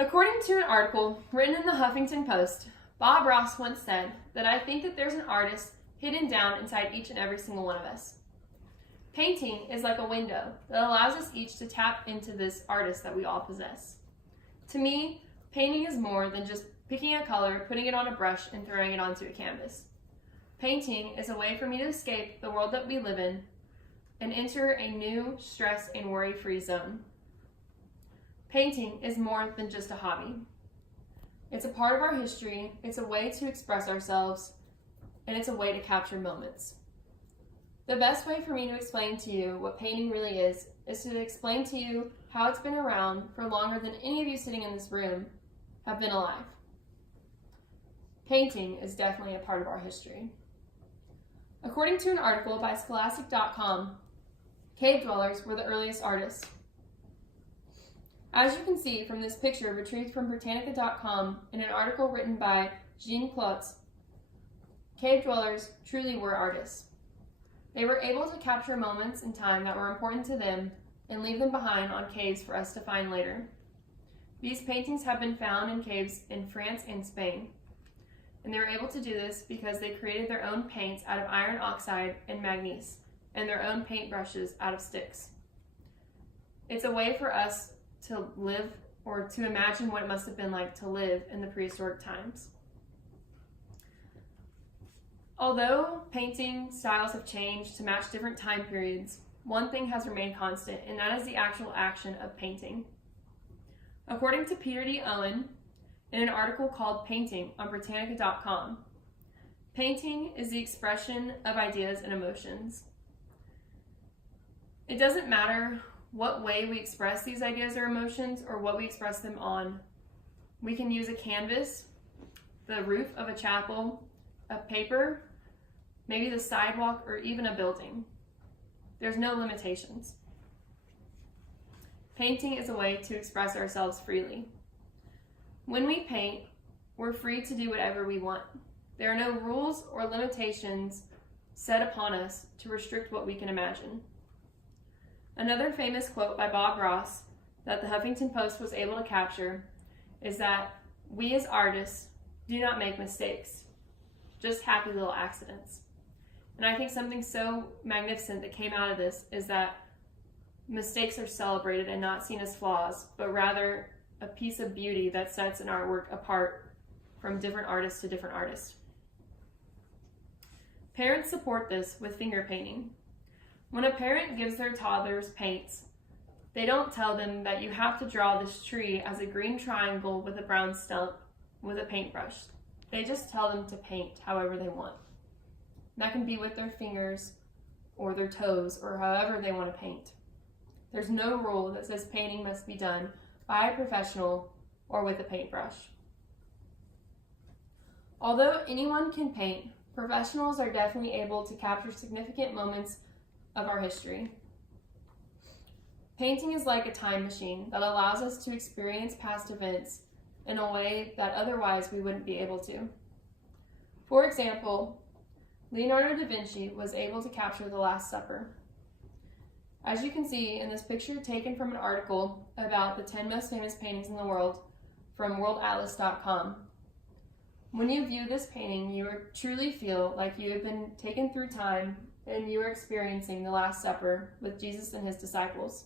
According to an article written in the Huffington Post, Bob Ross once said that I think that there's an artist hidden down inside each and every single one of us. Painting is like a window that allows us each to tap into this artist that we all possess. To me, painting is more than just picking a color, putting it on a brush, and throwing it onto a canvas. Painting is a way for me to escape the world that we live in and enter a new stress and worry-free zone. Painting is more than just a hobby. It's a part of our history, it's a way to express ourselves, and it's a way to capture moments. The best way for me to explain to you what painting really is to explain to you how it's been around for longer than any of you sitting in this room have been alive. Painting is definitely a part of our history. According to an article by Scholastic.com, cave dwellers were the earliest artists. As you can see from this picture retrieved from Britannica.com in an article written by Jean Klotz, cave dwellers truly were artists. They were able to capture moments in time that were important to them and leave them behind on caves for us to find later. These paintings have been found in caves in France and Spain, and they were able to do this because they created their own paints out of iron oxide and manganese, and their own paintbrushes out of sticks. It's a way for us to live or to imagine what it must have been like to live in the prehistoric times. Although painting styles have changed to match different time periods, one thing has remained constant, and that is the actual action of painting. According to Peter D. Owen, in an article called Painting on Britannica.com, painting is the expression of ideas and emotions. It doesn't matter what way we express these ideas or emotions or what we express them on. We can use a canvas, the roof of a chapel, a paper, maybe the sidewalk, or even a building. There's no limitations. Painting is a way to express ourselves freely. When we paint, we're free to do whatever we want. There are no rules or limitations set upon us to restrict what we can imagine. Another famous quote by Bob Ross that the Huffington Post was able to capture is that we as artists do not make mistakes, just happy little accidents. And I think something so magnificent that came out of this is that mistakes are celebrated and not seen as flaws, but rather a piece of beauty that sets an artwork apart from different artists to different artists. Parents support this with finger painting. When a parent gives their toddlers paints, they don't tell them that you have to draw this tree as a green triangle with a brown stump with a paintbrush. They just tell them to paint however they want. That can be with their fingers or their toes or however they want to paint. There's no rule that says painting must be done by a professional or with a paintbrush. Although anyone can paint, professionals are definitely able to capture significant moments of our history. Painting is like a time machine that allows us to experience past events in a way that otherwise we wouldn't be able to. For example, Leonardo da Vinci was able to capture the Last Supper. As you can see in this picture taken from an article about the 10 most famous paintings in the world from worldatlas.com. When you view this painting, you truly feel like you have been taken through time and you are experiencing the Last Supper with Jesus and his disciples.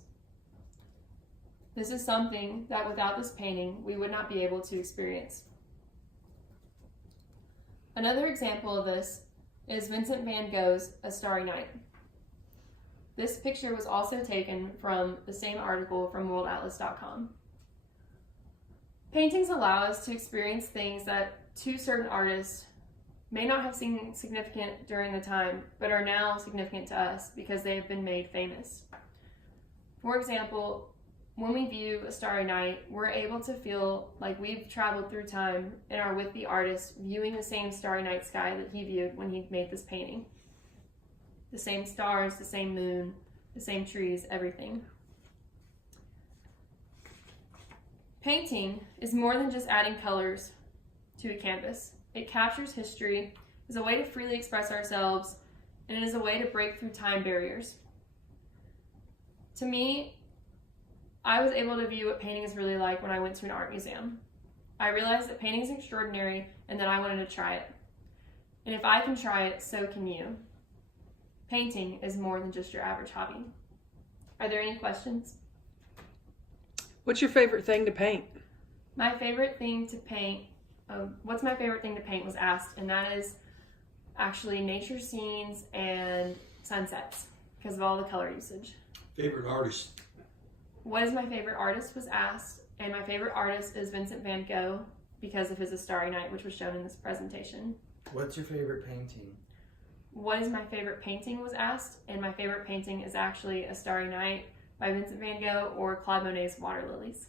This is something that without this painting, we would not be able to experience. Another example of this is Vincent van Gogh's A Starry Night. This picture was also taken from the same article from worldatlas.com. Paintings allow us to experience things that to certain artists may not have seemed significant during the time, but are now significant to us because they have been made famous. For example, when we view A Starry Night, we're able to feel like we've traveled through time and are with the artist viewing the same starry night sky that he viewed when he made this painting. The same stars, the same moon, the same trees, everything. Painting is more than just adding colors to a canvas. It captures history, is a way to freely express ourselves, and it is a way to break through time barriers. To me, I was able to view what painting is really like when I went to an art museum. I realized that painting is extraordinary and that I wanted to try it. And if I can try it, so can you. Painting is more than just your average hobby. Are there any questions? What's your favorite thing to paint? My favorite thing to paint, what's my favorite thing to paint was asked, and that is actually nature scenes and sunsets because of all the color usage. Favorite artist? What is my favorite artist was asked, and my favorite artist is Vincent van Gogh because of his A Starry Night, which was shown in this presentation. What's your favorite painting? What is my favorite painting was asked, and my favorite painting is actually A Starry Night by Vincent van Gogh or Claude Monet's Water Lilies.